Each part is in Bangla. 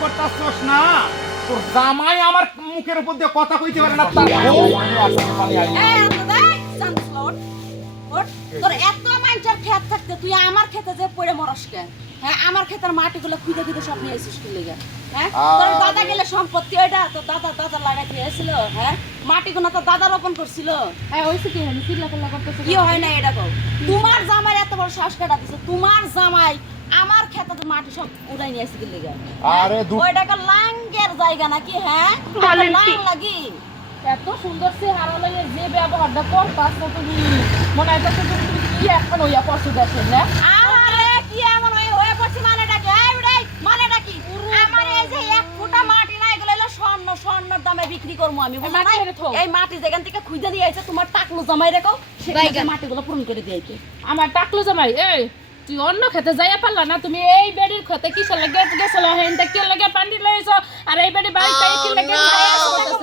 করতাছস না তোর জামাই আমার মুখের উপর দিয়ে কথা কইতে পারে না তার বউ তোর এত মানুষের ক্ষেত থাকতে তুই আমার ক্ষেতে যে পড়ে মরস কে? হ্যাঁ, আমার ক্ষেতের মাটিগুলো খুঁজে খুঁজে সব নিয়ে এসিস কি লেগে? হ্যাঁ, তোর দাদা গেলে সম্পত্তি ওইটা তোর দাদা লাগাই দিয়েছিল। হ্যাঁ, মাটিগুলো তো দাদা রোপণ করছিল। হ্যাঁ ওইসে কি হলো চিল্লা পাল্লা করতেছ কি হয় না এটা কও? তোমার জামাই এত বড় শ্বাস কাটা দিছে, তোমার জামাই আমার ক্ষেতে মাটি সব উড়াই নিয়ে এসে কি লেগে? আরে ওইটাকে লাঙ্গের জায়গা নাকি? হ্যাঁ, লাং লাগি এত সুন্দর সে হারা লাগে যে ব্যবহারটা করতাছ তুমি মনে হয় তুমি কি এখন হইয়া পড়ছো দেখেন না আরে কি এমন হয়ে পড়ছি মানেটা কি? এই উড়াই মানেটা কি? আমার এই যে এক ফুটা মাটি না এগুলো হলো স্বর্ণর দামে বিক্রি করবো আমি, বুঝো না? এই মাটি যেখান থেকে খুঁজে নিয়ে আইছে তোমার টাকলো জামাই রেখো সেখানে মাটিগুলো পূরণ করে দিয়েছে। আমার টাকলো জামাই এই তুই অন্য খেতে যাইয়া পারলা না তুমি এই বেড়ির খেতে কি লাগে গেছিল হেনটা কি লাগে পানি লইছো আর এই বেড়ি বাড়িতে কি লাগে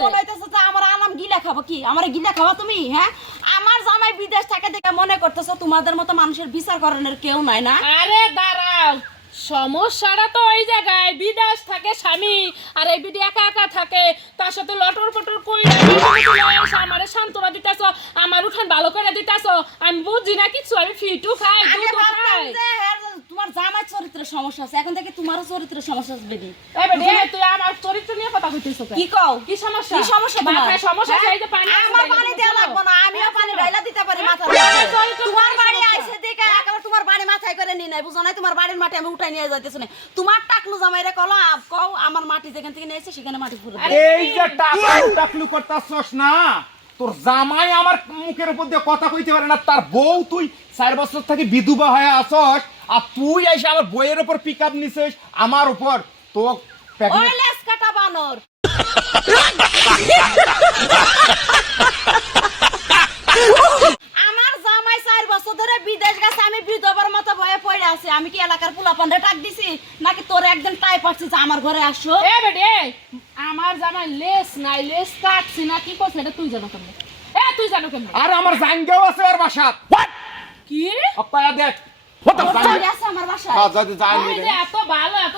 মনে হইতেছে যে আমার আনাম গিলা খাবো কি? আমার গিলা খাওয়া তুমি? হ্যাঁ, আমার জামাই বিদেশ থেকে দেখে মনে করতেছো তোমাদের মতো মানুষের বিচার করানোর কেউ নাই না? আরে দাঁড়াও সমস্যাটা তো ওই জায়গায় বিদেশ থাকে স্বামী আর এই বিডি একা একা থাকে তার সাথে লটর পটর কইরা আমারে সান্ত্বনা দিতেছ আমার উঠান ভালো করে দিতেছ আমি বুঝি না কিছু আমি ফিটু খাই আগে দুধ ভাবতাম খাই যে তোমার জামাই চরিত্রের সমস্যা আছে, এখন থেকে তোমারও চরিত্রের সমস্যা আছে বেডি। এই বেডি তুই আমার চরিত্র নিয়ে কথা কইতেছ কি কও? কি সমস্যা কি সমস্যা তোমার? মাথায় সমস্যা আছে এই যে পানি আমার পানি দেয়া লাগবে না, আমিও পানি ঢাইলা দিতে পারি মাথার মধ্যে। তোমার বাড়ি আইছে দেখে একেবারে তোমার বাড়ি মাথায় করে নি নাই, বুঝো না? তোমার বাড়ির মাটি আমি উঠাই নিয়ে যাইতেছ না। তোমার টাকলু জামাইরে কও আমার মাটি যেখান থেকে নিয়েছে সেখানে মাটি পুরো এই যে টাকলু করতাছস না তোর জামাই আমার মুখের উপর দিয়ে কথা কইতে পারে না তার বউ তুই 4 বছর থেকে বিধবা হয়ে আসস আর তুই এসে আমার বইয়ের উপর পিকআপ নিছিস আমার উপর তো ওই লেস কাটা বানর। আমার জামাই 4 বছর ধরে বিদেশ গেছে, আমি বিধবার মতো ভয়ে পড়ে আছি। আমি কি এলাকার পোলাপানরে টাক দিছি নাকি তোর একদিন টাই পাচ্ছি যে আমার ঘরে আসো? এ বেডি আমার জামাই লেস নাই লেস কাটছি না কি করছ এটা তুই জানো কেমনে? তুই জানো কেমনে? আর আমার জাঙ্গাও আছে ওর বাসাত কি আপায়া দেখ চলে আসে আমার বাসায়। এই যে এত ভালো এত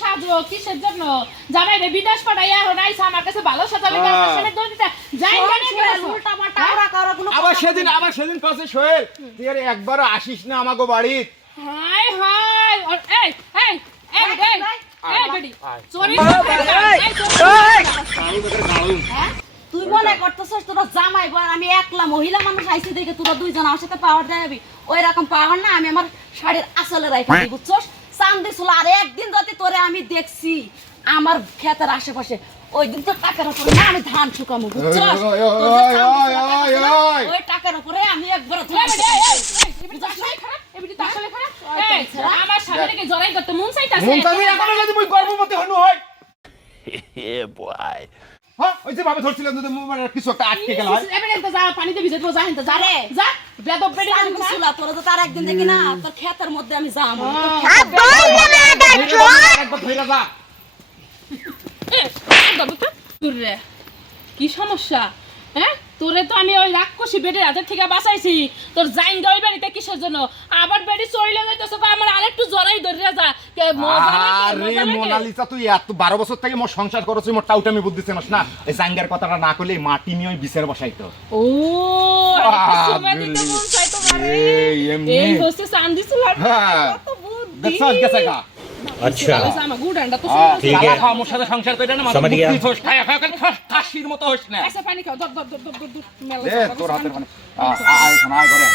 সাজো কিসের জন্য জামাই রে বিদেশ পাঠাইয়া এখন আইছে আমার কাছে ভালো সাজালে আমার সামনে দই দিতে যাই জানি উল্টা পাল্টা ওরা কারো কোনো আবার সেদিন কাছে সোহেল তুই আর একবার আসিস না আমাগো বাড়ি হাই হাই এই এই এই এই বেডি সরি হ্যাঁ, তুই মনে করতেছিস তোরা জামাই বল আমি একলা মহিলা মানুষ আইছি দেখে তোরা দুইজন আমার সাথে পাওয়ার দেখাবি? ওই রকম পাওয়ার না, আমি আমার শাড়ির আসলে রাইখা দিই, বুঝছস? চান্দি ছিল আর একদিন যদি তোরে আমি দেখছি আমার ক্ষেতের আশেপাশে ওই দিন তো টাকার উপরে না আমি ধান শুকামু, বুঝছস? ওই টাকার উপরে আমি একবার আমার স্বামীকে জড়াই করতে মন চাইতাছে মুনতাজি এখনো যদি মুই গর্ভবতী হনু হয় boy. হ্যাঁ ওই যে ভাবে ধরছিলাম যদি মানে কিছু একটা আটকে গেল হয় এবারে তো যা পানিতে ভিজে তো যা হিনতে যা রে যা বেদব বেডি চান্দি ছিল তোরা তো তার একদিন দেখি না তোর ক্ষেতের মধ্যে আমি যাবো। একবার ধইরা যা রে কি সমস্যা? হ্যাঁ তোরে তো আমি ওই রাক্ষসী বেডের হাতের থেকে বাঁচাইছি তোর জাইন গাই বাড়িতে কিসের জন্য আবার বেডি চইলে যাইতেছ আমার আরেকটু জড়াই ধরিয়া যা কে মজা আরে মোনালিসা তুই এত 12 বছর থেকে মোর সংসার করছিস মোর টাউটামি বুদ্ধি ছিনস না এই জাঙ্গার কথাটা না কইলে মাটি নিয়ে ওই বিছের বসাইতো ও সময় দিতে মন চাই তোমার এই হচ্ছে চান্দি চুলার কত বুদ্ধি দেখছস গেছে গা अच्छा আমার গুড়ান্ডা তো ঠিক আছে খাওয়া মোর সাথে সংসার কইরা না समझ गया। খায় খাসির মতো হইছ না আচ্ছা পানি খাও দর এ তোর হাতের মানে আয় শোনা আয় ঘরে